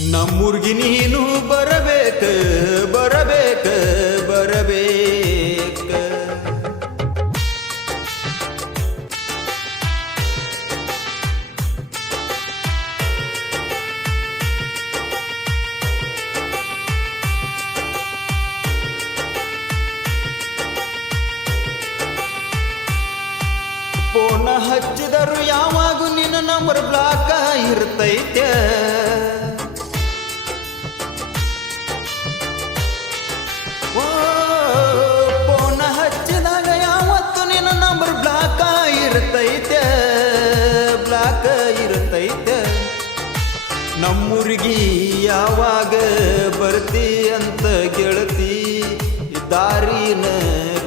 ನಮ್ಮೂರ್ಗಿ ನೀನು ಬರಬೇಕ ಬರಬೇಕ ಬರಬೇಕ. ಫೋನ ಹಚ್ಚಿದರು ಯಾವಾಗೂ ನಿನ್ನ ನಂಬರ್ ಬ್ಲಾಕ ಇರ್ತೈತೆ. ಫೋನ ಹಚ್ಚಿದಾಗ ಯಾವತ್ತು ನಿನ್ನ ನಂಬರ್ ಬ್ಲಾಕ ಇರ್ತೈತೆ ಬ್ಲಾಕ ಇರ್ತೈತೆ. ನಮ್ಮೂರಿಗೆ ಯಾವಾಗ ಬರ್ತಿ ಅಂತ ಗೆಳತಿ, ದಾರಿನ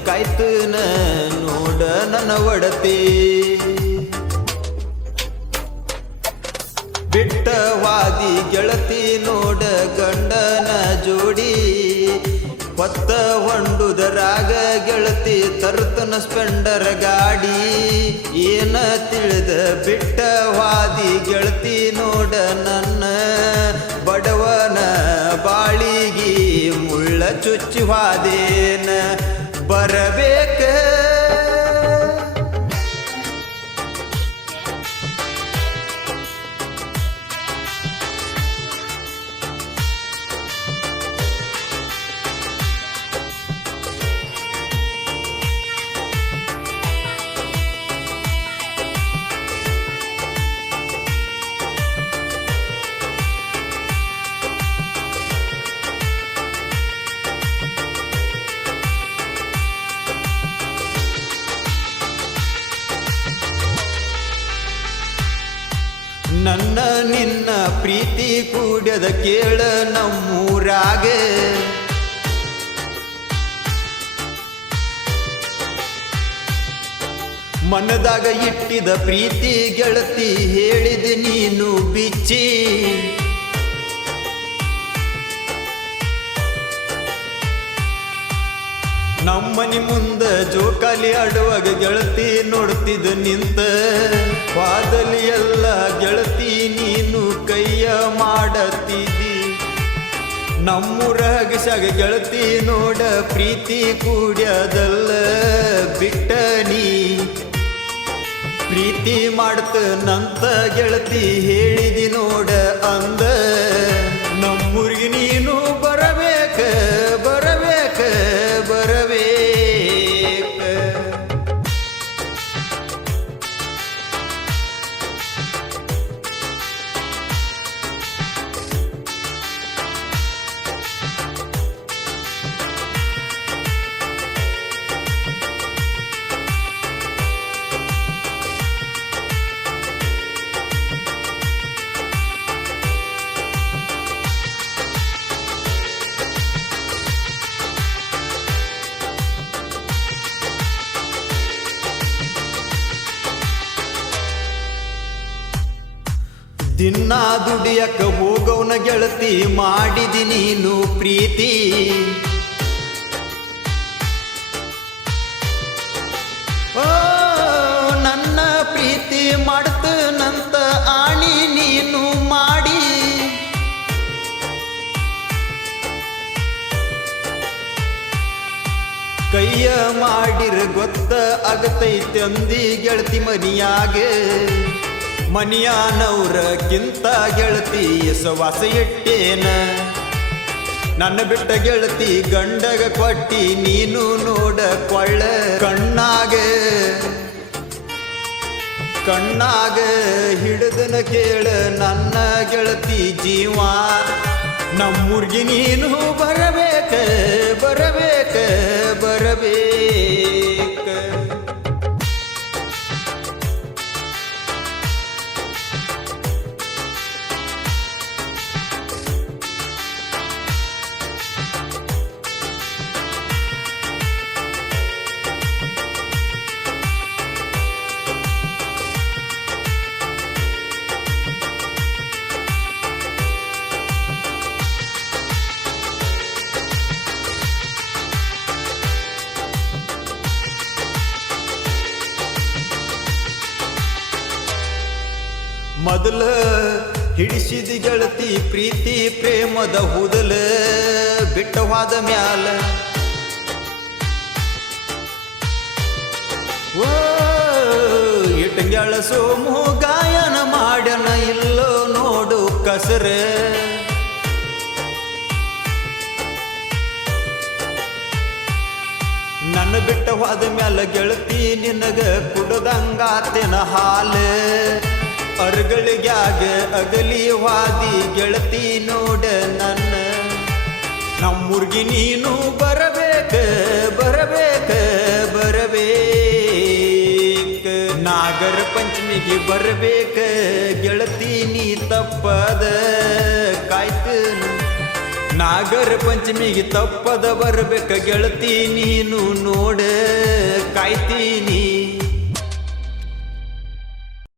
ಕಾಯ್ತನ ನೋಡ ನನ್ನ ಒಡತಿ. ಬಿಟ್ಟವಾದಿ ಗೆಳತಿ ನೋಡ ಗಂಡನ ಜೋಡಿ, ಹೊತ್ತ ಹೊಂಡುದರಾಗ ಗೆಳತಿ ತರ್ತನ ಸ್ಪೆಂಡರ್ ಗಾಡಿ. ಏನ ತಿಳಿದ ಬಿಟ್ಟವಾದಿ ಗೆಳತಿ ನೋಡ ನನ್ನ ಬಡವನ ಬಾಳಿಗಿ ಮುಳ್ಳ ಚುಚ್ಚುವಾದೇನ ಬರಬೇಕ. ನನ್ನ ನಿನ್ನ ಪ್ರೀತಿ ಕೂಡ್ಯದ ಕೇಳ ನಮ್ಮೂರಾಗ. ಮನದಾಗ ಇಟ್ಟಿದ ಪ್ರೀತಿ ಗೆಳತಿ ಹೇಳಿದ ನೀನು ಬಿಚ್ಚಿ. ನಮ್ಮನಿ ಮುಂದ ಜೋಕಾಲಿ ಆಡುವಾಗ ಗೆಳತಿ ನೋಡ್ತಿದ್ದ ನಿಂತ. ವಾದಲಿ ಎಲ್ಲ ಗೆಳತಿ ನೀನು ಕೈಯ ಮಾಡತಿದ್ದಿ. ನಮ್ಮೂರ ಹಗಸಾಗ ಗೆಳತಿ ನೋಡ ಪ್ರೀತಿ ಕೂಡ್ಯದಲ್ಲ ಬಿಟ್ಟ ನೀ. ಪ್ರೀತಿ ಮಾಡ್ತನಂತ ಗೆಳತಿ ಹೇಳಿದಿ ನೋಡ ಅಂದ. ನಮ್ಮೂರಿಗೆ ನೀನು ಬರಬೇಕ ಬರಬೇಕ ಬರಬೇಕ. ದಿನ ದುಡಿಯಕ ಹೋಗವನ ಗೆಳತಿ ಮಾಡಿದಿ ನೀನು ಪ್ರೀತಿ. ಓ ನನ್ನ ಪ್ರೀತಿ ಮಾಡ್ತನಂತ ಆಣಿ ನೀನು ಮಾಡಿ. ಕೈಯ ಮಾಡಿರ ಗೊತ್ತ ಆಗತೈತೆ ಅಂದಿ ಗೆಳತಿ ಮನಿಯಾಗ. ಮನಿಯಾನವ್ರಕ್ಕಿಂತ ಗೆಳತಿ ಸವಾಸ ಇಟ್ಟೇನ. ನನ್ನ ಬಿಟ್ಟ ಗೆಳತಿ ಗಂಡಗ ಕೊಟ್ಟಿ ನೀನು ನೋಡ ಕೊಳ್ಳ. ಕಣ್ಣಾಗ ಹಿಡಿದನ ಕೇಳ ನನ್ನ ಗೆಳತಿ ಜೀವ. ನಮ್ಮೂರ್ಗಿ ನೀನು ಬರಬೇಕ ಬರಬೇಕ ಬರಬೇಕ. ಮೊದಲ ಹಿಡಿಸಿದ ಗೆಳತಿ ಪ್ರೀತಿ ಪ್ರೇಮದ ಹುದಲ ಬಿಟ್ಟವಾದ ಮ್ಯಾಲ ಓ ಇಟ್ಟಂಗ್ಯಾಳ ಸೋಮು ಗಾಯನ ಮಾಡ್ಯನ ಇಲ್ಲೋ ನೋಡು ಕಸರ ನನ್ನ ಬಿಟ್ಟವಾದ ಮ್ಯಾಲ ಗೆಳತಿ ನಿನಗ ಕುಡದಂಗಾತೆನ ಹಾಲ ಅರ್ಗಳಿಗ್ಯಾಗ ಅಗಲಿ ವಾದಿ ಗೆಳತಿ ನೋಡ ನನ್ನ ನಮ್ಮೂರ್ಗಿ ನೀನು ಬರಬೇಕ ಬರಬೇಕ ಬರಬೇಕ ನಾಗರ ಪಂಚಮಿಗೆ ಬರಬೇಕ ಗೆಳತಿ ನೀ ತಪ್ಪದ ಕಾಯ್ತನು ನಾಗರ ಪಂಚಮಿಗೆ ತಪ್ಪದ ಬರಬೇಕ ಗೆಳತಿ ನೀನು ನೋಡ ಕಾಯ್ತೀನಿ